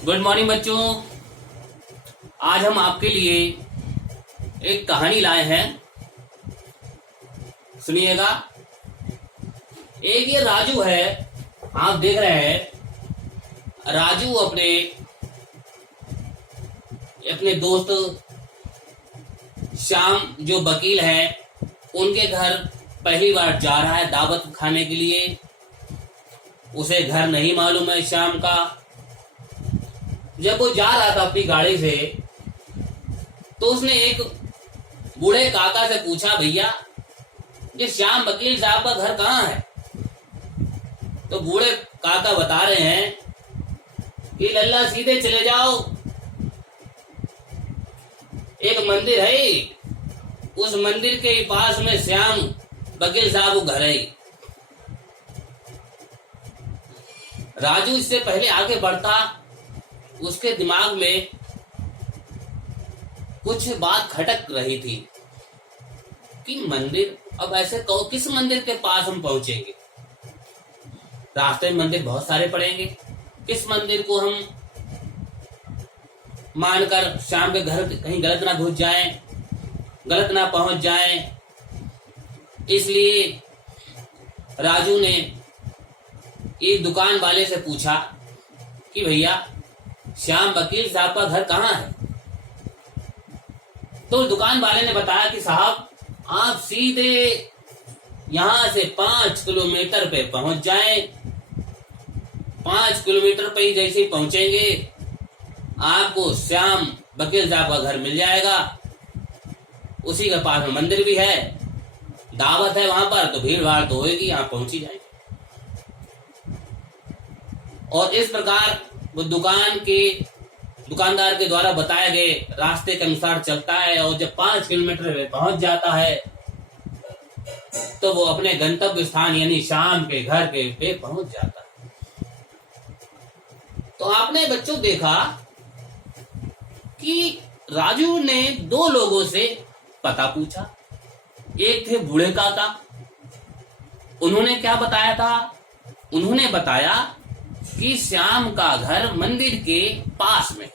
Good morning बच्चों। आज हम आपके लिए एक कहानी लाए हैं, सुनिएगा। एक ये राजू है, आप देख रहे हैं। राजू अपने दोस्त श्याम जो वकील है उनके घर पहली बार जा रहा है दावत खाने के लिए। उसे घर नहीं मालूम है श्याम का। जब वो जा रहा था अपनी गाड़ी से तो उसने एक बूढ़े काका से पूछा, भैया ये श्याम वकील साहब का घर कहाँ है? तो बूढ़े काका बता रहे हैं कि लल्ला सीधे चले जाओ, एक मंदिर है, उस मंदिर के पास में श्याम वकील साहब का घर है। राजू इससे पहले आगे बढ़ता, उसके दिमाग में कुछ बात खटक रही थी कि मंदिर, अब ऐसे कहो किस मंदिर के पास हम पहुंचेंगे? रास्ते में मंदिर बहुत सारे पड़ेंगे, किस मंदिर को हम मानकर श्याम के घर कहीं गलत ना घुस जाएं, गलत ना पहुंच जाएं। इसलिए राजू ने एक दुकान वाले से पूछा कि भैया श्याम वकील साहब का घर कहाँ है? तो दुकान वाले ने बताया कि साहब आप सीधे यहां से 5 किलोमीटर पे पहुंच जाएं। 5 किलोमीटर पे ही जैसे ही पहुंचेंगे आपको श्याम वकील साहब का घर मिल जाएगा। उसी के पास में मंदिर भी है, दावत है वहां पर, तो भीड़ भाड़ तो होगी, यहाँ पहुंच ही जाएंगे। और इस प्रकार वो दुकानदार के द्वारा बताए गए रास्ते के अनुसार चलता है और जब 5 किलोमीटर में पहुंच जाता है तो वो अपने गंतव्य स्थान यानी श्याम के घर के पे पहुंच जाता है। तो आपने बच्चों देखा कि राजू ने 2 लोगों से पता पूछा। एक थे बूढ़े काका, उन्होंने क्या बताया था? उन्होंने बताया कि श्याम का घर मंदिर के पास में है।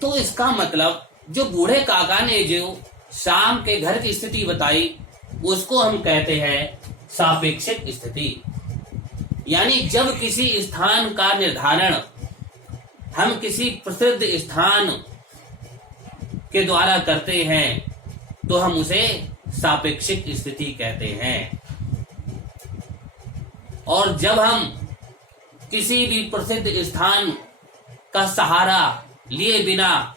तो इसका मतलब जो बूढ़े काका ने जो श्याम के घर की स्थिति बताई उसको हम कहते हैं सापेक्षिक स्थिति। यानी जब किसी स्थान का निर्धारण हम किसी प्रसिद्ध स्थान के द्वारा करते हैं तो हम उसे सापेक्षिक स्थिति कहते हैं। और जब हम किसी भी प्रसिद्ध स्थान का सहारा लिए बिना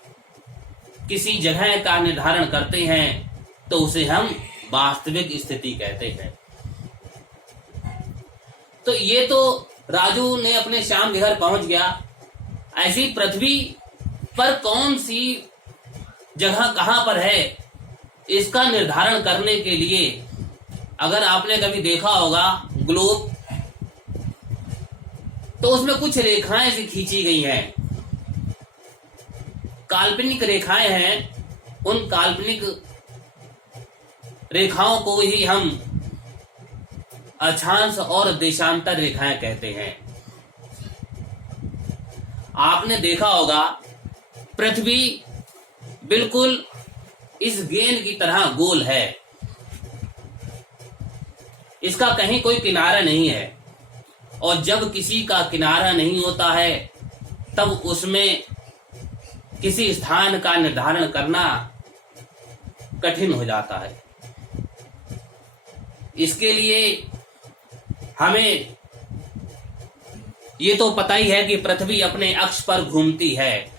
किसी जगह का निर्धारण करते हैं तो उसे हम वास्तविक स्थिति कहते हैं। तो ये तो राजू ने अपने श्याम के घर पहुंच गया। ऐसी पृथ्वी पर कौन सी जगह कहां पर है इसका निर्धारण करने के लिए अगर आपने कभी देखा होगा ग्लोब, तो उसमें कुछ रेखाएं सी खींची गई हैं, काल्पनिक रेखाएं हैं। उन काल्पनिक रेखाओं को ही हम अक्षांश और देशांतर रेखाएं कहते हैं। आपने देखा होगा पृथ्वी बिल्कुल इस गेंद की तरह गोल है, इसका कहीं कोई किनारा नहीं है। और जब किसी का किनारा नहीं होता है तब उसमें किसी स्थान का निर्धारण करना कठिन हो जाता है। इसके लिए हमें ये तो पता ही है कि पृथ्वी अपने अक्ष पर घूमती है।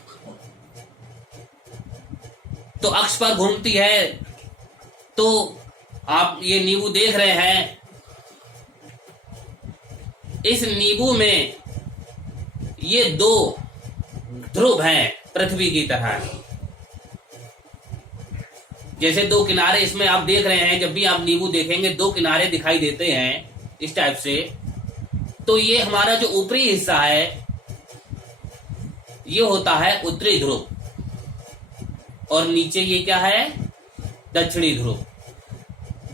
तो अक्ष पर घूमती है तो आप ये नींबू देख रहे हैं, इस नींबू में ये 2 ध्रुव हैं पृथ्वी की तरह। जैसे 2 किनारे इसमें आप देख रहे हैं, जब भी आप नींबू देखेंगे 2 किनारे दिखाई देते हैं इस टाइप से। तो ये हमारा जो ऊपरी हिस्सा है ये होता है उत्तरी ध्रुव और नीचे ये क्या है? दक्षिणी ध्रुव।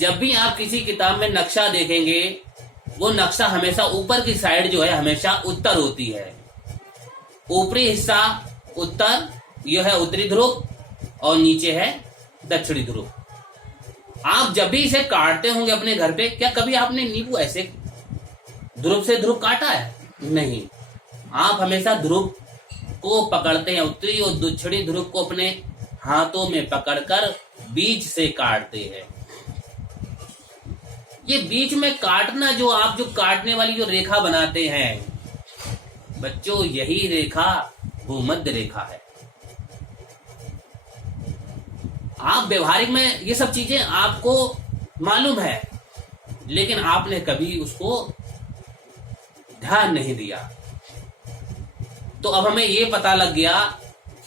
जब भी आप किसी किताब में नक्शा देखेंगे वो नक्शा हमेशा ऊपर की साइड जो है हमेशा उत्तर होती है ऊपरी हिस्सा उत्तर, यह है उत्तरी ध्रुव, और नीचे है दक्षिणी ध्रुव। आप जब भी इसे काटते होंगे अपने घर पे, क्या कभी आपने नींबू ऐसे ध्रुव से ध्रुव काटा है? नहीं, आप हमेशा ध्रुव को पकड़ते हैं, उत्तरी और दक्षिणी ध्रुव को अपने हाथों में पकड़कर बीच से काटते हैं। ये बीच में काटना, जो आप जो काटने वाली जो रेखा बनाते हैं बच्चों, यही रेखा भूमध्य रेखा है। आप व्यवहारिक में ये सब चीजें आपको मालूम है, लेकिन आपने कभी उसको ध्यान नहीं दिया। तो अब हमें ये पता लग गया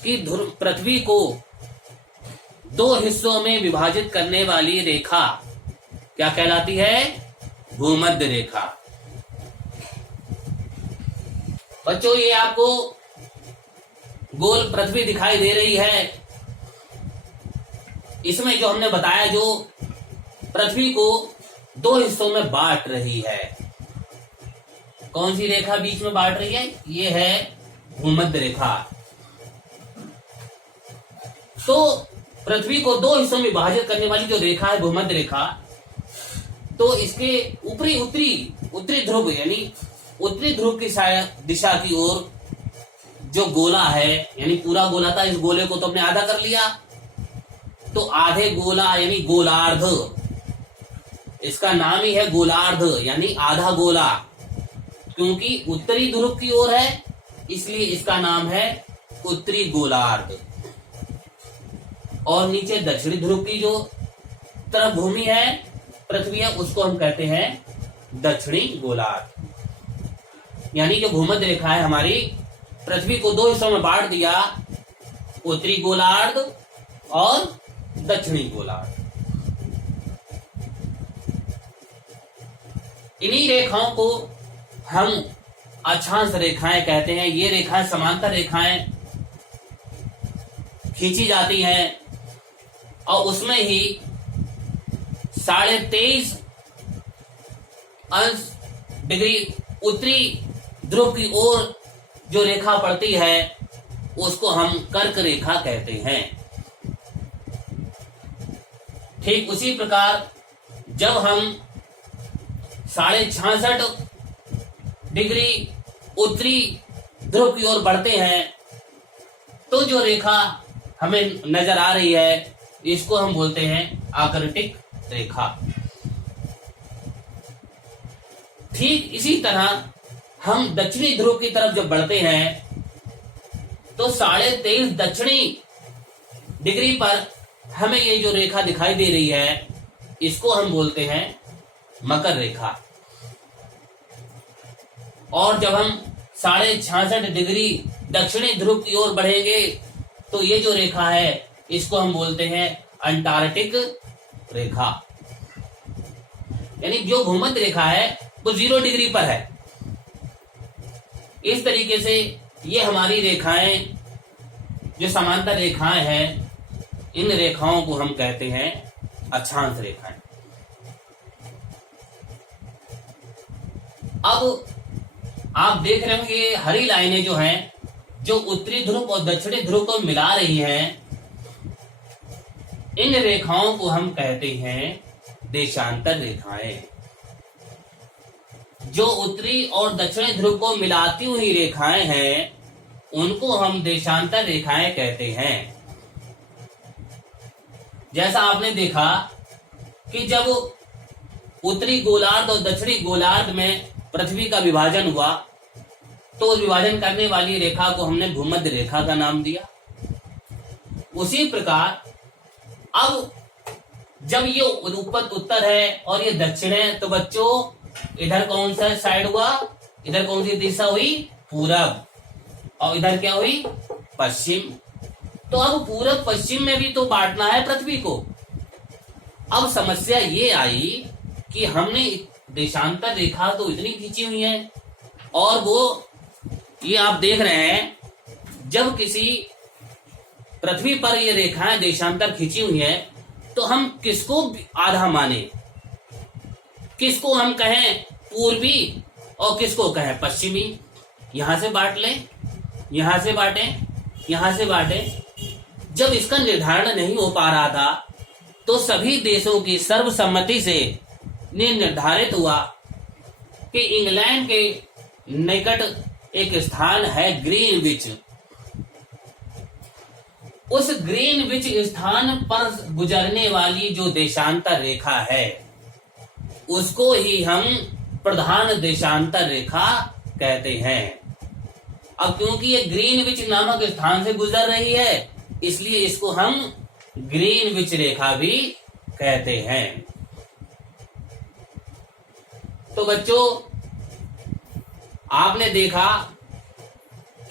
कि पृथ्वी को दो हिस्सों में विभाजित करने वाली रेखा क्या कहलाती है? भूमध्य रेखा। बच्चों, ये आपको गोल पृथ्वी दिखाई दे रही है। इसमें जो हमने बताया, जो पृथ्वी को दो हिस्सों में बांट रही है, कौन सी रेखा बीच में बांट रही है? ये है भूमध्य रेखा। तो पृथ्वी को दो हिस्सों में विभाजित करने वाली जो रेखा है भूमध्य रेखा, तो इसके उत्तरी ध्रुव यानी उत्तरी ध्रुव की दिशा की ओर जो गोला है, यानी पूरा गोला था, इस गोले को तो हमने आधा कर लिया, तो आधे गोला यानी गोलार्ध, इसका नाम ही है गोलार्ध यानी आधा गोला, क्योंकि उत्तरी ध्रुव की ओर है इसलिए इसका नाम है उत्तरी गोलार्ध। और नीचे दक्षिणी ध्रुव की जो तरफ भूमि है, पृथ्वी है, उसको हम कहते हैं दक्षिणी गोलार्ध। यानी जो भूमध्य रेखा है हमारी, पृथ्वी को दो हिस्सों में बांट दिया, उत्तरी गोलार्ध और दक्षिणी गोलार्ध। इन्हीं रेखाओं को हम अक्षांश रेखाएं कहते हैं। ये रेखाएं समांतर रेखाएं खींची जाती हैं और उसमें ही 23.5 अंश डिग्री उत्तरी ध्रुव की ओर जो रेखा पड़ती है उसको हम कर्क रेखा कहते हैं। ठीक उसी प्रकार जब हम 66.5 डिग्री उत्तरी ध्रुव की ओर बढ़ते हैं तो जो रेखा हमें नजर आ रही है इसको हम बोलते हैं आकृतिक रेखा। ठीक इसी तरह हम दक्षिणी ध्रुव की तरफ जब बढ़ते हैं तो 23.5 दक्षिणी डिग्री पर हमें ये जो रेखा दिखाई दे रही है इसको हम बोलते हैं मकर रेखा। और जब हम 66.5 डिग्री दक्षिणी ध्रुव की ओर बढ़ेंगे तो ये जो रेखा है इसको हम बोलते हैं अंटार्कटिक रेखा। यानी जो भूमध्य रेखा है वो 0 डिग्री पर है। इस तरीके से ये हमारी रेखाएं जो समांतर रेखाएं हैं, इन रेखाओं को हम कहते हैं अक्षांश रेखाएं। अब आप देख रहे होंगे ये हरी लाइनें जो हैं जो उत्तरी ध्रुव और दक्षिणी ध्रुव को मिला रही हैं, इन रेखाओं को हम कहते हैं देशांतर रेखाएं। जो उत्तरी और दक्षिणी ध्रुव को मिलाती हुई रेखाएं हैं उनको हम देशांतर रेखाएं कहते हैं। जैसा आपने देखा कि जब उत्तरी गोलार्ध और दक्षिणी गोलार्ध में पृथ्वी का विभाजन हुआ तो उस विभाजन करने वाली रेखा को हमने भूमध्य रेखा का नाम दिया। उसी प्रकार अब जब ये उत्तर है और ये दक्षिण है तो बच्चों इधर कौन सा साइड हुआ, इधर कौन सी दिशा हुई? पूरब। और इधर क्या हुई? पश्चिम। तो अब पूरब पश्चिम में भी तो बांटना है पृथ्वी को। अब समस्या ये आई कि हमने देशांतर रेखा तो इतनी खींची हुई है और वो ये आप देख रहे हैं जब किसी पृथ्वी पर ये रेखाएं देशांतर खींची हुई है तो हम किसको आधा माने, किसको हम कहें पूर्वी और किसको कहें पश्चिमी, यहां से बांट लें। यहां से बांटें, यहां से बांटें। जब इसका निर्धारण नहीं हो पा रहा था तो सभी देशों की सर्वसम्मति से निर्धारित हुआ कि इंग्लैंड के निकट एक स्थान है ग्रीनविच। उस ग्रीनविच स्थान पर गुजरने वाली जो देशांतर रेखा है उसको ही हम प्रधान देशांतर रेखा कहते हैं। अब क्योंकि ये ग्रीनविच नामक स्थान से गुजर रही है इसलिए इसको हम ग्रीनविच रेखा भी कहते हैं। तो बच्चों आपने देखा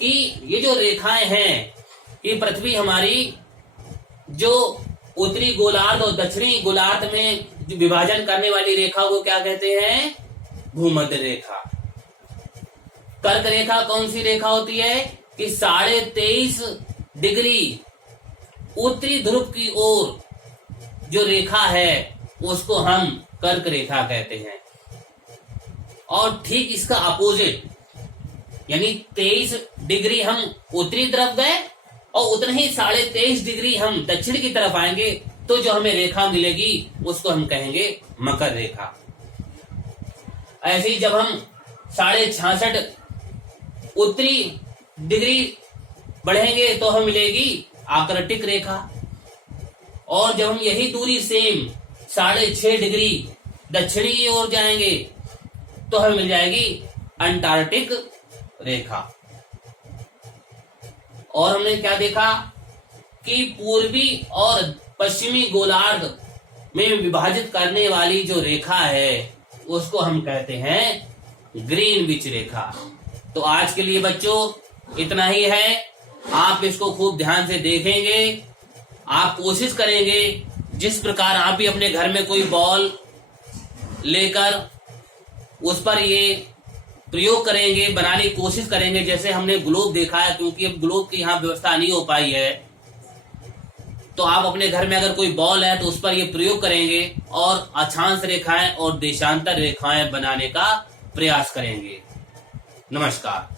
कि ये जो रेखाएं हैं कि पृथ्वी हमारी जो उत्तरी गोलार्ध और दक्षिणी गोलार्ध में जो विभाजन करने वाली रेखा को क्या कहते हैं? भूमध्य रेखा। कर्क रेखा कौन सी रेखा होती है कि 23.5 डिग्री उत्तरी ध्रुव की ओर जो रेखा है उसको हम कर्क रेखा कहते हैं। और ठीक इसका अपोजिट यानी 23 डिग्री हम उत्तरी तरफ गए और उतना ही 23.5 डिग्री हम दक्षिण की तरफ आएंगे तो जो हमें रेखा मिलेगी उसको हम कहेंगे मकर रेखा। ऐसे ही जब हम 66.5 उत्तरी डिग्री बढ़ेंगे तो हमें मिलेगी आकृतिक रेखा। और जब हम यही दूरी सेम 6.5 डिग्री दक्षिणी की ओर जाएंगे तो हमें मिल जाएगी अंटार्कटिक रेखा। और हमने क्या देखा कि पूर्वी और पश्चिमी गोलार्ध में विभाजित करने वाली जो रेखा है उसको हम कहते हैं ग्रीनविच रेखा। तो आज के लिए बच्चों इतना ही है। आप इसको खूब ध्यान से देखेंगे, आप कोशिश करेंगे जिस प्रकार आप भी अपने घर में कोई बॉल लेकर उस पर ये प्रयोग करेंगे, बनाने की कोशिश करेंगे जैसे हमने ग्लोब देखा है। क्योंकि अब ग्लोब की यहाँ व्यवस्था नहीं हो पाई है तो आप अपने घर में अगर कोई बॉल है तो उस पर ये प्रयोग करेंगे और अक्षांश रेखाएं और देशांतर रेखाएं बनाने का प्रयास करेंगे। नमस्कार।